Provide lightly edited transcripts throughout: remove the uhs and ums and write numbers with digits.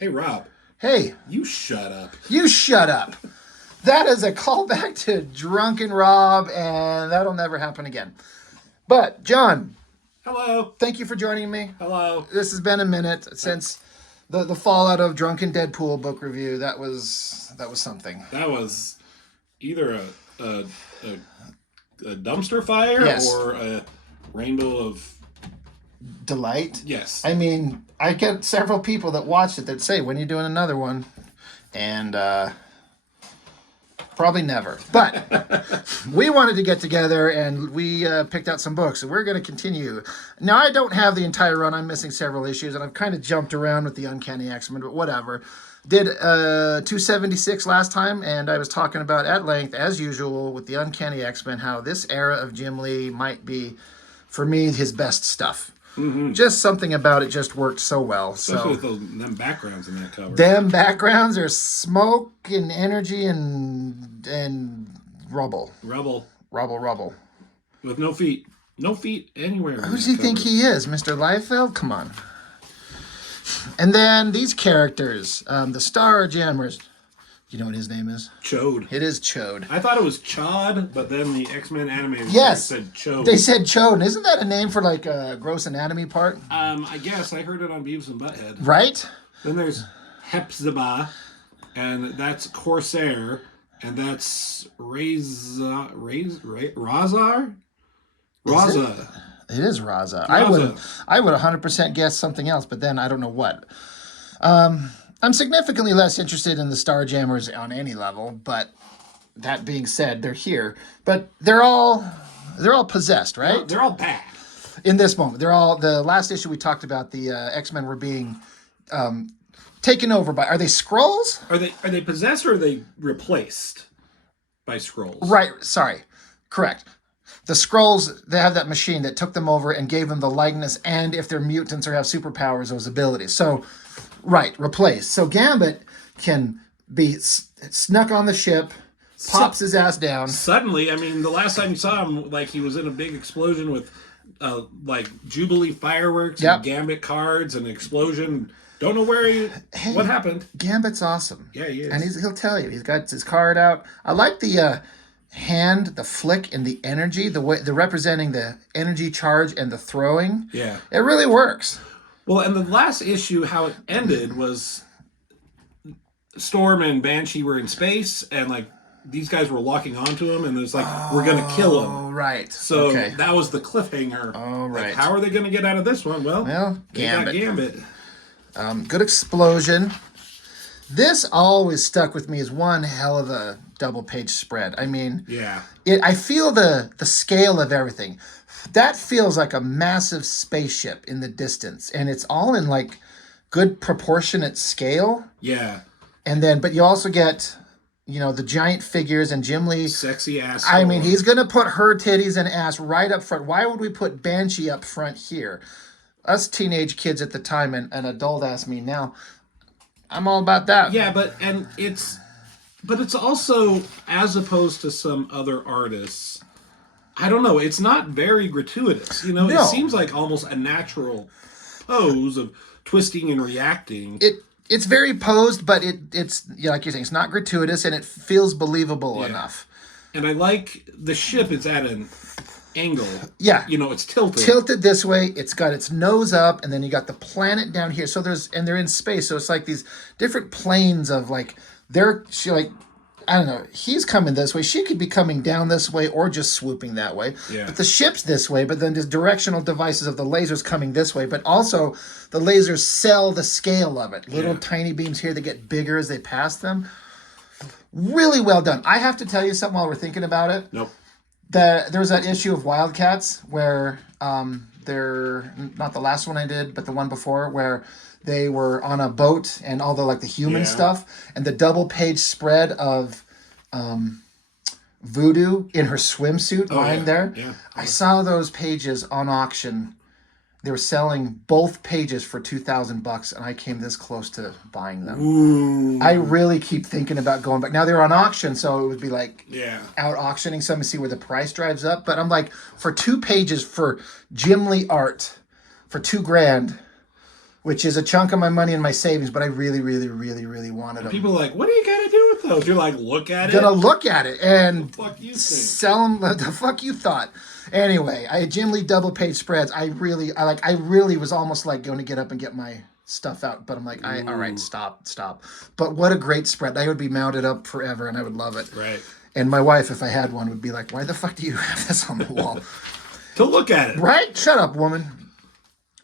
Hey, Rob, Hey, you shut up. you shut up. That is a callback to Drunken Rob, and that'll never happen again. But, John, Hello. thank you for joining me. Hello. This has been a minute since the fallout of Drunken Deadpool book review. That was something. That was either a, a, a dumpster fire Yes. or a rainbow of... Delight. Yes. I mean, I get several people that watched it that say, when are you doing another one? And probably never. But we wanted to get together and we picked out some books. And we're going to continue. Now, I don't have the entire run. I'm missing several issues. And I've kind of jumped around with the Uncanny X-Men, but whatever. Did 276 last time. And I was talking about at length, as usual, with the Uncanny X-Men, how this era of Jim Lee might be, for me, his best stuff. Mm-hmm. Just something about it just worked so well. Especially with them backgrounds in that cover. Them backgrounds are smoke and energy and rubble. Rubble. With no feet. No feet anywhere. Who does he think he is, Mr. Liefeld? Come on. And then these characters, the Star Jammers. You know what his name is? Chode. It is Chode. I thought it was Chod, but then the X-Men animated said Chode. They said Chode. And isn't that a name for like a gross anatomy part? I guess. I heard it on Beavis and Butthead. Right? Then there's Hepzibah, and that's Corsair, and that's Razar? Raza. It is Raza. I would 100% guess something else, but then I don't know what. I'm significantly less interested in the Starjammers on any level, but that being said, they're here. But they're all possessed, right? They're all bad. In this moment, they're all. The last issue we talked about, the X-Men were being taken over by. Are they Skrulls? Are they possessed or are they replaced by Skrulls? Right. Sorry. Correct. The Skrulls, they have that machine that took them over and gave them the likeness, and if they're mutants or have superpowers, those abilities. So. Right, replaced. So Gambit can be snuck on the ship, pops his ass down. Suddenly, I mean, the last time you saw him, like, he was in a big explosion with, like, Jubilee fireworks and Gambit cards and an explosion. Don't know what happened. Gambit's awesome. Yeah, he is. And he'll tell you. He's got his card out. I like the hand, the flick, and the energy, the way they're representing the energy charge and the throwing. Yeah. It really works. Well, and the last issue, how it ended was Storm and Banshee were in space, and like these guys were locking onto him, and it was like, we're gonna kill him. Oh, right. So that was the cliffhanger. Oh, right. Like, how are they gonna get out of this one? Well, Gambit. Gambit. Good explosion. This always stuck with me as one hell of a double-page spread. I mean, I feel the scale of everything. That feels like a massive spaceship in the distance, and it's all in like good proportionate scale. Yeah. And then, but you also get, the giant figures and Jim Lee. Sexy ass. I mean, he's going to put her titties and ass right up front. Why would we put Banshee up front here? Us teenage kids at the time and adult ass me now, I'm all about that. Yeah, but it's also, as opposed to some other artists, I don't know. It's not very gratuitous. No. It seems like almost a natural pose of twisting and reacting. It's very posed, but it's like you're saying, it's not gratuitous, and it feels believable enough. And I like the ship is at an angle. Yeah. It's tilted. Tilted this way. It's got its nose up, and then you got the planet down here. So they're in space. So it's like these different planes of like I don't know, he's coming this way. She could be coming down this way or just swooping that way. Yeah. But the ship's this way, but then there's directional devices of the lasers coming this way. But also, the lasers sell the scale of it. Little tiny beams here that get bigger as they pass them. Really well done. I have to tell you something while we're thinking about it. Nope. There was that issue of Wildcats where they're, not the last one I did, but the one before, where they were on a boat and all the human stuff, and the double page spread of Voodoo in her swimsuit lying there. Yeah. I saw those pages on auction. They were selling both pages for $2,000, and I came this close to buying them. Ooh. I really keep thinking about going back. Now they're on auction, so it would be like out auctioning some to see where the price drives up. But I'm like, for 2 pages for Jim Lee art for $2,000. which is a chunk of my money and my savings, but I really, really, really, really wanted them. People are like, what do you got to do with those? You're like, look at it. Gonna look at it and the fuck you sell them. The fuck you thought. Anyway, I had Jim Lee double page spreads. I really was almost like going to get up and get my stuff out, but I'm like, all right, stop. But what a great spread. I would be mounted up forever and I would love it. Right. And my wife, if I had one, would be like, why the fuck do you have this on the wall? To look at it. Right? Shut up, woman.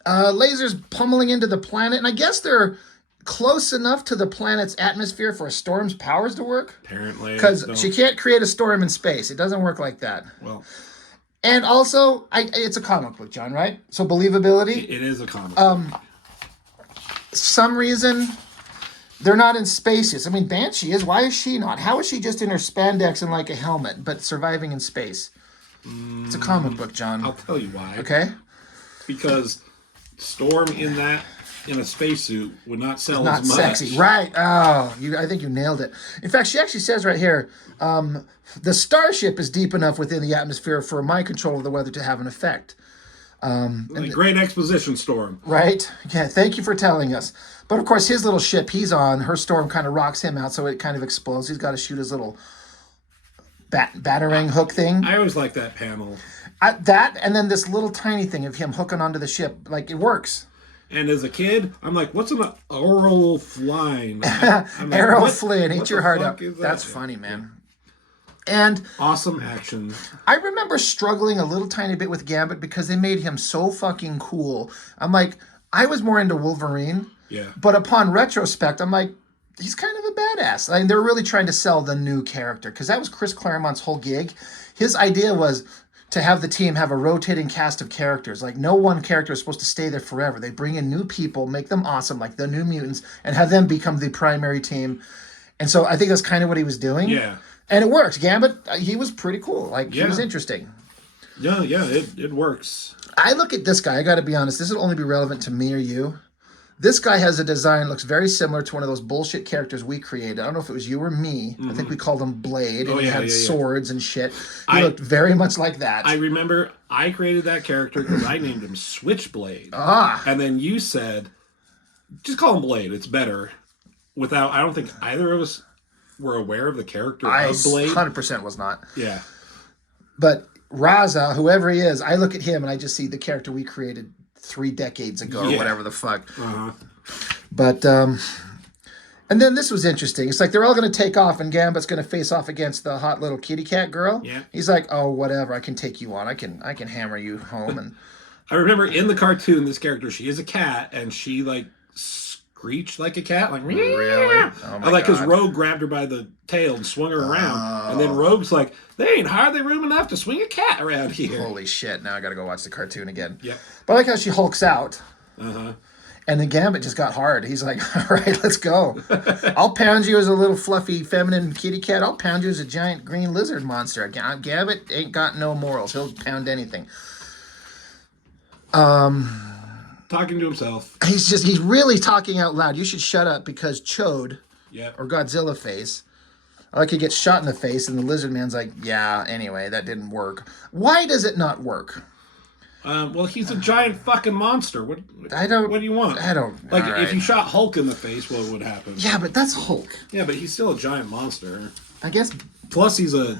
Lasers pummeling into the planet, and I guess they're close enough to the planet's atmosphere for a storm's powers to work. Apparently. Because she can't create a storm in space. It doesn't work like that. Well. And also, it's a comic book, John, right? So believability. It is a comic book. Some reason they're not in spacesuits. I mean, Banshee is. Why is she not? How is she just in her spandex and like a helmet, but surviving in space? It's a comic book, John. I'll tell you why. Okay. Because Storm in a spacesuit would not sell not as much. Sexy, right? Oh, I think you nailed it. In fact, she actually says right here, the starship is deep enough within the atmosphere for my control of the weather to have an effect. Great exposition, Storm. Right? Yeah, thank you for telling us. But of course, his little ship he's on, her storm kind of rocks him out, so it kind of explodes. He's got to shoot his little batarang hook thing. I always like that panel. That, and then this little tiny thing of him hooking onto the ship. Like, it works. And as a kid, I'm like, what's an Arrow Flying? Arrow Flynn, eat your heart out. That's funny, man. And awesome action. I remember struggling a little tiny bit with Gambit because they made him so fucking cool. I'm like, I was more into Wolverine. Yeah. But upon retrospect, I'm like, he's kind of a badass. I mean, they're really trying to sell the new character because that was Chris Claremont's whole gig. His idea was to have the team have a rotating cast of characters. Like, no one character is supposed to stay there forever. They bring in new people, make them awesome, like the New Mutants, and have them become the primary team. And so I think that's kind of what he was doing. Yeah. And it worked. Gambit, he was pretty cool. Like, he was interesting. Yeah, it works. I look at this guy, I got to be honest, this will only be relevant to me or you. This guy has a design looks very similar to one of those bullshit characters we created. I don't know if it was you or me. I think we called him Blade, and he had swords and shit. He looked very much like that. I remember I created that character because I named him Switchblade. Ah. And then you said, just call him Blade, it's better. I don't think either of us were aware of the character of Blade. 100% was not. Yeah. But Raza, whoever he is, I look at him and I just see the character we created 3 decades ago or whatever the fuck. Uh-huh. But, and then this was interesting. It's like they're all going to take off and Gambit's going to face off against the hot little kitty cat girl. Yeah. He's like, oh, whatever. I can take you on. I can hammer you home. And I remember in the cartoon, this character, she is a cat and she like screeched like a cat. Like, really? Oh my like, because God. Rogue grabbed her by the tail and swung her around. And then Rogue's like, they ain't hardly room enough to swing a cat around here. Holy shit. Now I got to go watch the cartoon again. Yep. But I like how she hulks out. Uh-huh. And then Gambit just got hard. He's like, all right, let's go. I'll pound you as a little fluffy feminine kitty cat. I'll pound you as a giant green lizard monster. Gambit ain't got no morals. He'll pound anything. Talking to himself. He's really talking out loud. You should shut up because Chode, Yep. or Godzilla face, like he gets shot in the face and the lizard man's like, yeah, anyway, that didn't work. Why does it not work? Well, he's a giant fucking monster. What do you want? I don't. Like, right. if you shot Hulk in the face, what would happen? Yeah, but that's Hulk. Yeah, but he's still a giant monster. I guess. Plus, he's a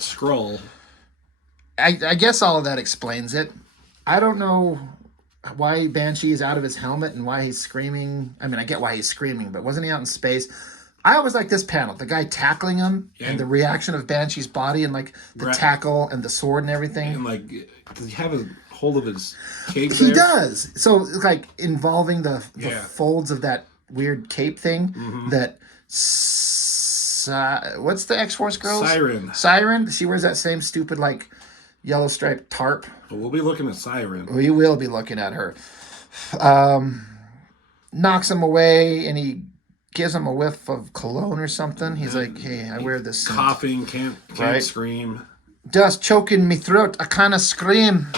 Skrull. I guess all of that explains it. I don't know why Banshee is out of his helmet and why he's screaming. I mean, I get why he's screaming, but wasn't he out in space? I always like this panel. The guy tackling him and the reaction of Banshee's body and, like, the tackle and the sword and everything. And, like, does he have a hold of his cape He there? does. So, like, involving the folds of that weird cape thing that... what's the X-Force girl? Siren. She wears that same stupid, like, yellow striped tarp. Well, we'll be looking at Siren. We will be looking at her. Knocks him away, and he gives him a whiff of cologne or something. He's like, hey, I wear this scent. Coughing, can't scream. Just choking me throat. I can't scream.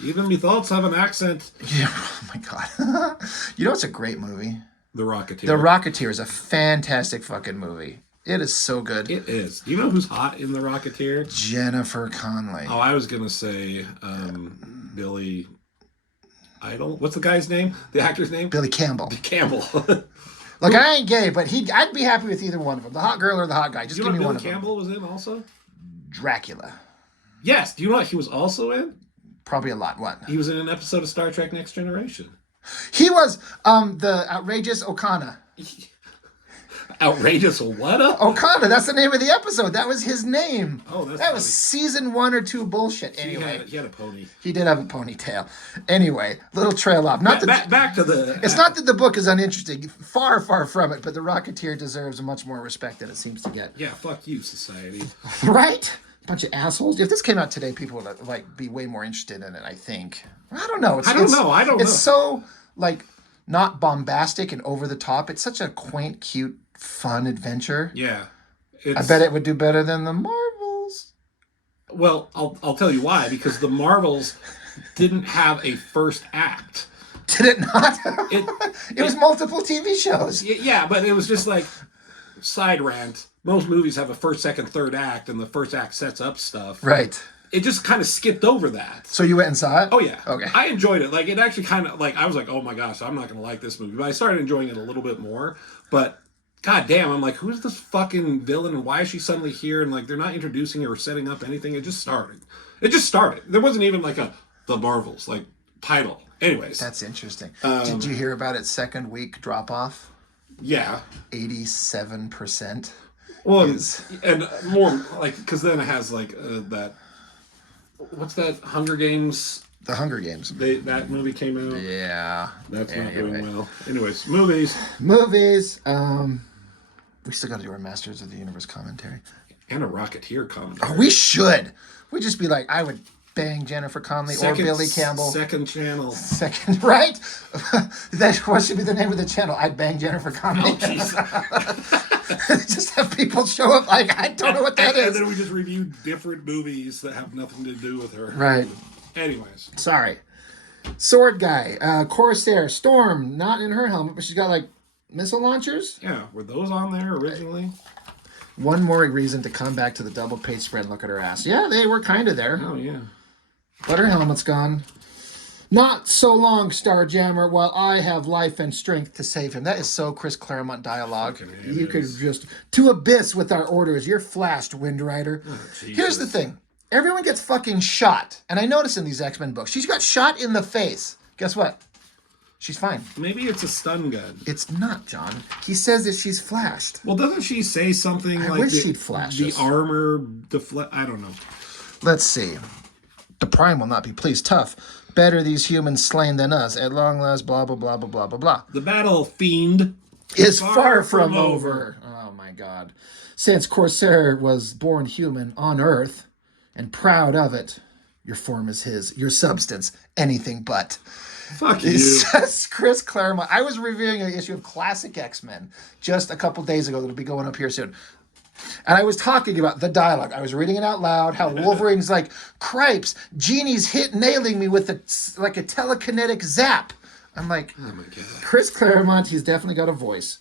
Even me thoughts have an accent. Yeah, oh my God. You know, it's a great movie. The Rocketeer. The Rocketeer is a fantastic fucking movie. It is so good. It is. Do you know who's hot in The Rocketeer? Jennifer Connelly. Oh, I was going to say Billy... I don't. What's the guy's name? The actor's name? Billy Campbell. Campbell. Look, I ain't gay, but I'd be happy with either one of them. The hot girl or the hot guy. Just give me one of them. Campbell was in also? Dracula. Yes. Do you know what he was also in? Probably a lot. What? He was in an episode of Star Trek Next Generation. He was the outrageous Okana. Outrageous what? Okana, that's the name of the episode. That was his name. Oh, that's That was season 1 or 2 bullshit. Anyway. He had a pony. He did have a ponytail. Anyway, little trail off. Back to the... It's not that the book is uninteresting. Far, far from it. But the Rocketeer deserves much more respect than it seems to get. Yeah, fuck you, society. Right? Bunch of assholes. If this came out today, people would like be way more interested in it, I think. I don't know. I don't know. It's so, like, not bombastic and over the top. It's such a quaint, cute, fun adventure. Yeah. I bet it would do better than the Marvels. Well, I'll tell you why. Because the Marvels didn't have a first act. Did it not? It was multiple TV shows. Yeah, but it was just like, side rant. Most movies have a first, second, third act, and the first act sets up stuff. Right. It just kind of skipped over that. So you went and saw it? Oh, yeah. Okay. I enjoyed it. Like, it actually kind of, like, I was like, oh my gosh, I'm not going to like this movie. But I started enjoying it a little bit more. But, god damn, I'm like, who's this fucking villain, and why is she suddenly here? And, like, they're not introducing her or setting up anything. It just started. There wasn't even, like, The Marvels, like, title. Anyways. That's interesting. Did you hear about its second week drop-off? Yeah. 87%. Well, and more, like, because then it has, like, that... What's that? Hunger Games? The Hunger Games. That movie came out. Yeah. That's not doing well. Anyways, movies. Movies. We still got to do our Masters of the Universe commentary. And a Rocketeer commentary. Oh, we should. We'd just be like, I would bang Jennifer Connelly or Billy Campbell. Second channel. Second, right? What should be the name of the channel? I'd bang Jennifer Connelly. Oh, jeez. Just have people show up like, I don't know what that is. And then we just review different movies that have nothing to do with her. Right. Anyways. Sorry. Sword guy, Corsair, Storm, not in her helmet, but she's got, like, missile launchers? Yeah, were those on there originally? One more reason to come back to the double page spread and look at her ass. Yeah, they were kind of there. Oh, yeah. But her helmet's gone. Not so long, Starjammer, while I have life and strength to save him. That is so Chris Claremont dialogue. You could just... To abyss with our orders. You're flashed, Wind Rider. Oh, here's the thing. Everyone gets fucking shot. And I notice in these X-Men books, she's got shot in the face. Guess what? She's fine. Maybe it's a stun gun. It's not, John. He says that she's flashed. Well, doesn't she say something I like... wish she'd flash the us. armor deflect... I don't know. Let's see. The Prime will not be pleased. Tough. Better these humans slain than us. At long last, blah, blah, blah, blah, blah, blah, blah. The battle, fiend, is far from over. Oh, my God. Since Corsair was born human on Earth and proud of it, your form is his, your substance, anything but. Fuck you. It's just Chris Claremont. I was reviewing an issue of Classic X-Men just a couple days ago that'll be going up here soon. And I was talking about the dialogue. I was reading it out loud, how Wolverine's like, cripes, Genie's nailing me with a telekinetic zap. I'm like, oh my God. Chris Claremont, he's definitely got a voice.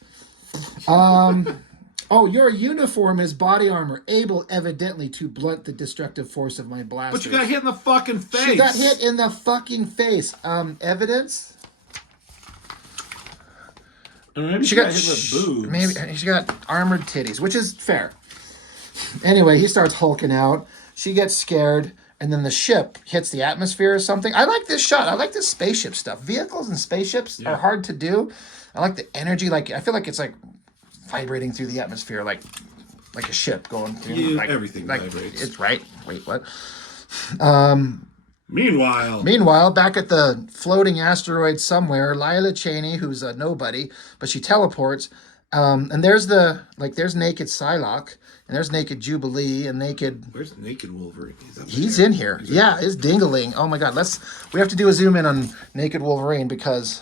Oh, your uniform is body armor, able evidently to blunt the destructive force of my blasters. But you got hit in the fucking face. She got hit in the fucking face. Evidence? Maybe she got hit with boobs. Maybe she got armored titties, which is fair. Anyway, he starts hulking out. She gets scared, and then the ship hits the atmosphere or something. I like this shot. I like this spaceship stuff. Vehicles and spaceships are hard to do. I like the energy. Like I feel like it's like vibrating through the atmosphere, like a ship going through. Yeah, like, everything like, vibrates. It's right. Wait, what? Meanwhile, back at the floating asteroid somewhere, Lila Cheney, who's a nobody, but she teleports, and there's naked Psylocke, and there's naked Jubilee, and naked... Where's naked Wolverine? He's in here. Yeah, his dingling. Oh my God, we have to do a zoom in on naked Wolverine because...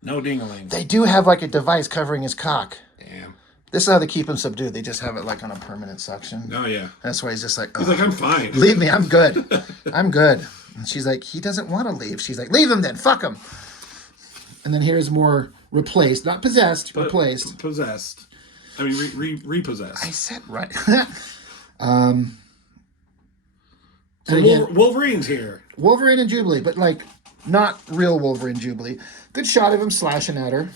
No dingling. They do have like a device covering his cock. Damn. This is how they keep him subdued. They just have it like on a permanent suction. Oh, yeah. That's why he's just like... He's like, I'm fine. Leave me, I'm good. I'm good. And she's like, he doesn't want to leave. She's like, leave him then, fuck him. And then here's more replaced, not possessed, replaced. Possessed. I mean, repossessed. I said right. So again, Wolverine's here. Wolverine and Jubilee, but like, Not real Wolverine Jubilee. Good shot of him slashing at her.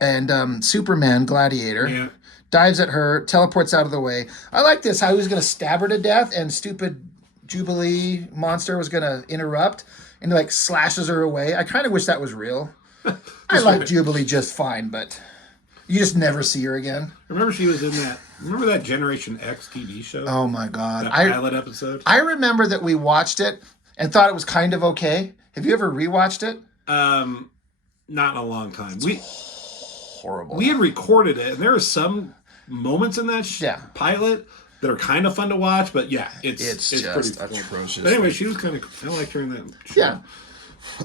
And Superman, Gladiator, dives at her, teleports out of the way. I like this, how he was going to stab her to death, and stupid Jubilee monster was going to interrupt, and like slashes her away. I kind of wish that was real. I like Jubilee just fine, but you just never see her again. Remember she was in that, remember that Generation X TV show? Oh my God. That pilot episode? I remember that we watched it and thought it was kind of okay. Have you ever rewatched it? Not in a long time. Horrible. We had recorded it, and there are some moments in that pilot that are kind of fun to watch, but it's just pretty atrocious. But anyway, she was kind of, I liked her in that show. Yeah.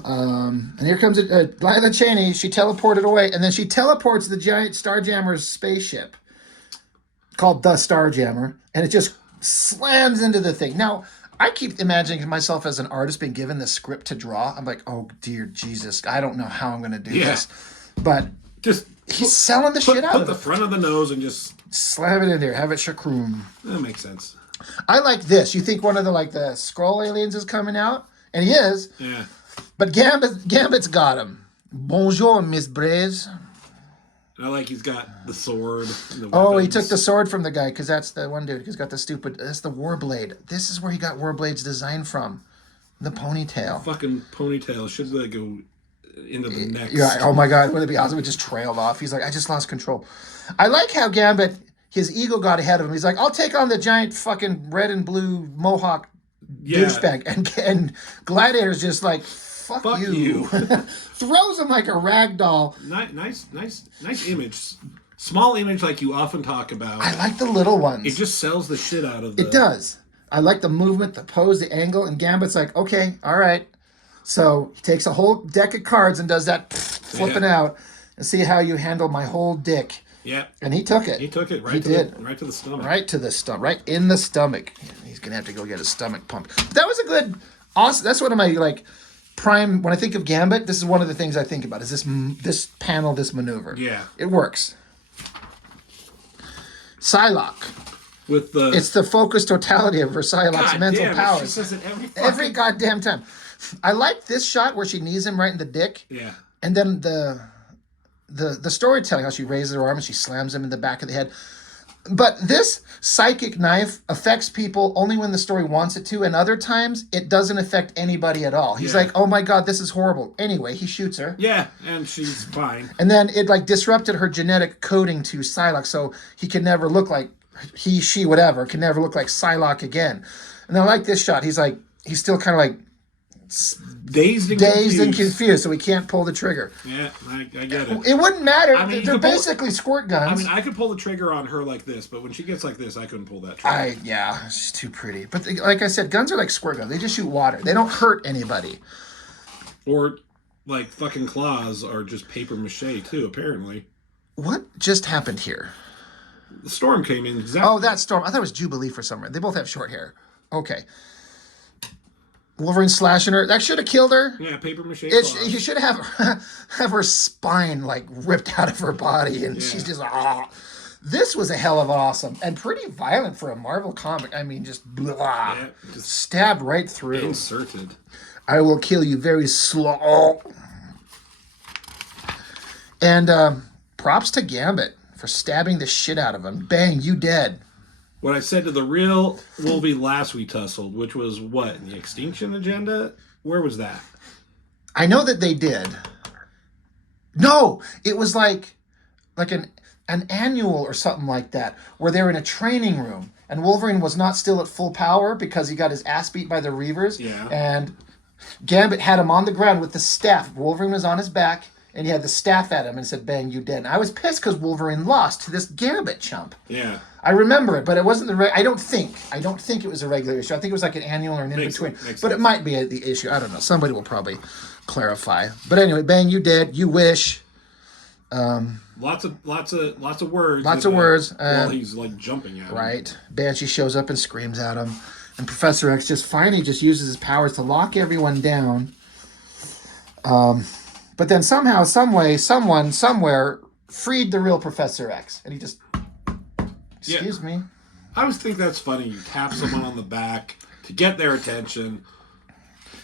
And here comes Lila Cheney. She teleported away, and then she teleports the giant Starjammer's spaceship called the Starjammer, and it just slams into the thing. Now, I keep imagining myself as an artist being given the script to draw. I'm like, oh, dear Jesus, I don't know how I'm going to do this. But he's selling the shit out of it. Put the front of the nose and just slam it in there. Have it shakroom. That makes sense. I like this. You think one of the Skrull aliens is coming out? And he is. Yeah. But Gambit's got him. Bonjour, Miss Braise. I like he's got the sword. He took the sword from the guy, because that's the one dude who's got that's the Warblade. This is where he got Warblade's design from. The ponytail. Fucking ponytail. Should go into the neck. Yeah, oh my God, wouldn't it be awesome? It just trailed off. He's like, I just lost control. I like how Gambit, his ego got ahead of him. He's like, I'll take on the giant fucking red and blue mohawk douchebag. And Gladiator's just like, fuck you. Throws him like a rag doll. Nice image. Small image like you often talk about. I like the little ones. It just sells the shit out of It does. I like the movement, the pose, the angle, and Gambit's like, okay, all right. So he takes a whole deck of cards and does that flipping out and see how you handle my whole dick. Yeah. And he took it. He took it right to the stomach. Right to the stomach. Right in the stomach. He's going to have to go get his stomach pumped. That was a good, awesome, that's one of my, prime, when I think of Gambit, this is one of the things I think about, is this panel, this maneuver. Yeah. It works. Psylocke. It's the focused totality of her Psylocke's mental powers. She says it every goddamn time. I like this shot where she knees him right in the dick. Yeah. And then the storytelling, how she raises her arm and she slams him in the back of the head. But this psychic knife affects people only when the story wants it to, and other times it doesn't affect anybody at all. He's like, oh my God, this is horrible. Anyway, he shoots her. Yeah, and she's fine. And then it disrupted her genetic coding to Psylocke, so he can never look like she, whatever, can never look like Psylocke again. And I like this shot. He's still kind of dazed and confused, so he can't pull the trigger. Yeah, I get it. It wouldn't matter. I mean, they're basically squirt guns. I mean, I could pull the trigger on her like this, but when she gets like this, I couldn't pull that trigger. She's too pretty. But like I said, guns are like squirt guns. They just shoot water. They don't hurt anybody. Or fucking claws are just paper mache too, apparently. What just happened here? The storm came in exactly. Oh, that storm. I thought it was Jubilee for some reason. They both have short hair. Okay. Wolverine slashing her. That should have killed her. Yeah, paper mache. You should have her spine ripped out of her body, and she's just This was a hell of awesome and pretty violent for a Marvel comic. I mean, just blah, just stabbed right through. Inserted. I will kill you very slow. And props to Gambit for stabbing the shit out of him. Bang, you dead. What I said to the real Wolverine last we tussled, which was what? The Extinction Agenda? Where was that? I know that they did. No, it was like an annual or something like that, where they were in a training room, and Wolverine was not still at full power because he got his ass beat by the Reavers. Yeah. And Gambit had him on the ground with the staff. Wolverine was on his back, and he had the staff at him and said, bang, you dead. And I was pissed because Wolverine lost to this Gambit chump. Yeah. I remember it, but it wasn't I don't think it was a regular issue. I think it was like an annual or an in-between. But it might be the issue. I don't know. Somebody will probably clarify. But anyway, bang, you dead. You wish. Lots of words. Lots of words. While he's jumping at him. Right. Banshee shows up and screams at him. And Professor X finally uses his powers to lock everyone down. But then somehow, some way, someone, somewhere freed the real Professor X. And he just... Excuse me. I always think that's funny. You tap someone on the back to get their attention.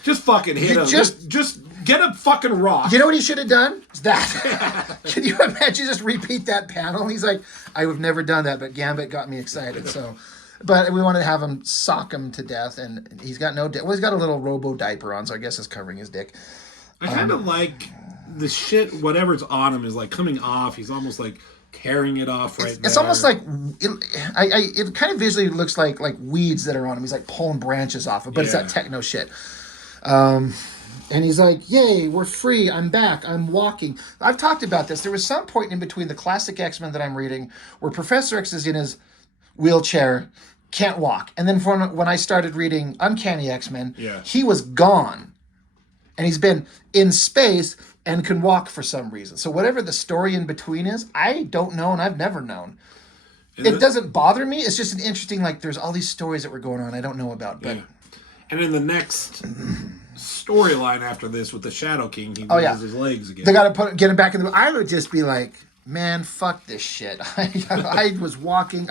Just fucking hit him. Just get a fucking rock. You know what he should have done? That. Can you imagine just repeat that panel? He's like, I have never done that, but Gambit got me excited. So, but we wanted to have him sock him to death, and he's got no. Well, he's got a little robo diaper on, so I guess it's covering his dick. I kind of like the shit. Whatever's on him is like coming off. He's almost like tearing it off right now. It's almost like it kind of visually looks like weeds that are on him. He's like pulling branches off it, but it's that techno shit. And he's like, yay, we're free. I'm back. I'm walking. I've talked about this. There was some point in between the classic X-Men that I'm reading where Professor X is in his wheelchair, can't walk. And then when I started reading Uncanny X-Men, he was gone. And he's been in space and can walk for some reason. So whatever the story in between is, I don't know, and I've never known. It doesn't bother me. It's just an interesting, there's all these stories that were going on I don't know about. But And in the next storyline after this with the Shadow King, he loses his legs again. They got to get him back in the... I would just be like, man, fuck this shit. I was walking.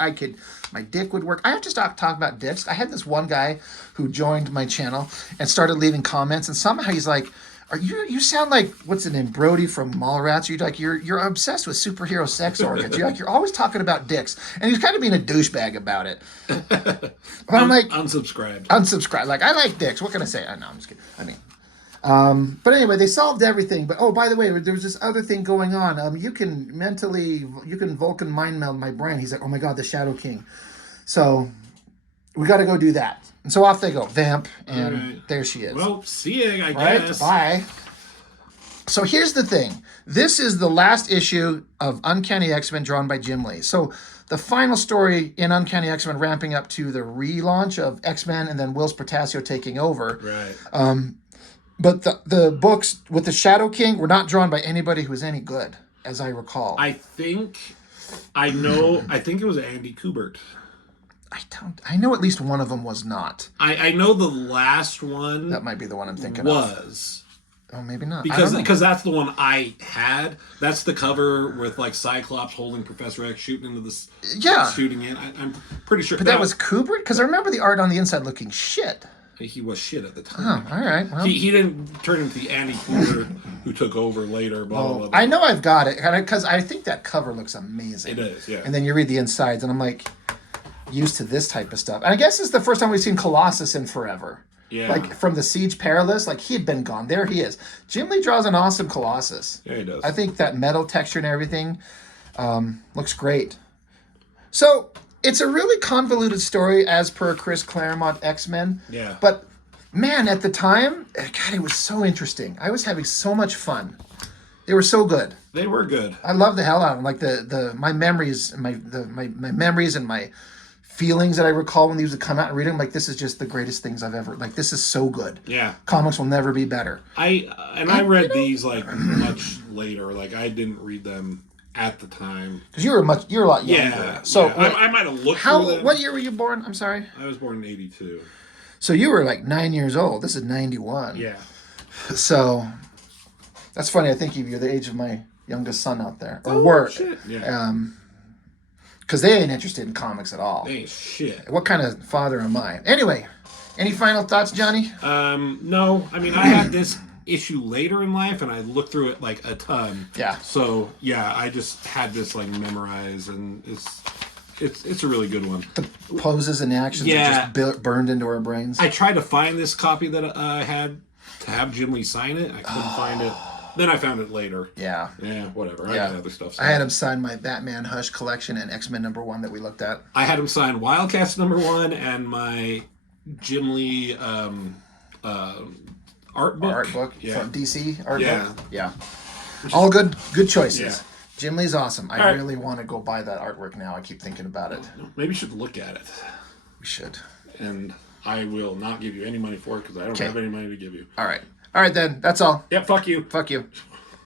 My dick would work. I have to talk about dicks. I had this one guy who joined my channel and started leaving comments, and somehow he's like, you sound like, what's the name, Brody from Mallrats? You're obsessed with superhero sex organs. You're always talking about dicks. And he's kind of being a douchebag about it. But I'm like... Unsubscribed. Like, I like dicks. What can I say? No, I'm just kidding. I mean... but anyway, they solved everything. But, oh, by the way, there was this other thing going on. You can Vulcan mind meld my brain. He's like, oh my God, the Shadow King. So we got to go do that. And so off they go, vamp, and there she is. Well, see ya, I guess. Bye. So here's the thing. This is the last issue of Uncanny X-Men drawn by Jim Lee. So the final story in Uncanny X-Men ramping up to the relaunch of X-Men and then Whilce Portacio taking over. Right. But the books with the Shadow King were not drawn by anybody who was any good, as I recall. I think it was Andy Kubert. I know at least one of them was not. I know the last one... That might be the one I'm thinking was. Oh, maybe not. Because that's the one I had. That's the cover with Cyclops holding Professor X shooting into the... Shooting it. I'm pretty sure... But that was Kubert? Because I remember the art on the inside looking shit. He was shit at the time. Oh, all right. Well, he didn't turn into the Andy Kubert who took over later. Blah, blah, blah. I know I've got it because I think that cover looks amazing. It is, yeah. And then you read the insides, and I'm like, used to this type of stuff. And I guess it's the first time we've seen Colossus in forever. Yeah. From the Siege Perilous, he had been gone. There he is. Jim Lee draws an awesome Colossus. Yeah, he does. I think that metal texture and everything looks great. So it's a really convoluted story as per Chris Claremont X-Men. Yeah. But man, at the time, God, it was so interesting. I was having so much fun. They were so good. They were good. I love the hell out of them. My memories, my memories and my feelings that I recall when these would come out and read them, this is just the greatest things I've ever... this is so good. Yeah. Comics will never be better. I read these much later. I didn't read them at the time. Because you're a lot younger. Yeah. So I might have looked through them. What year were you born? I'm sorry. I was born in 82. So you were 9 years old. This is 91. Yeah. So that's funny. I think you're the age of my youngest son out there. Or were. Shit. Yeah. Because they ain't interested in comics at all. They ain't shit. What kind of father am I? Anyway, any final thoughts, Johnny? No. I mean, I had this issue later in life, and I looked through it a ton. Yeah. So yeah, I just had this memorized, and it's a really good one. The poses and actions are just burned into our brains. I tried to find this copy that I had to have Jim Lee sign it. I couldn't find it. Then I found it later. Yeah. Yeah, whatever. I got other stuff. I had him sign my Batman Hush collection and X-Men #1 that we looked at. I had him sign Wildcats #1 and my Jim Lee art book. Art book from DC art book. Yeah. Which all good choices. Yeah. Jim Lee's awesome. I really want to go buy that artwork now. I keep thinking about it. Maybe you should look at it. We should. And I will not give you any money for it because I don't have any money to give you. All right. All right, then. That's all. Yep, fuck you. Fuck you.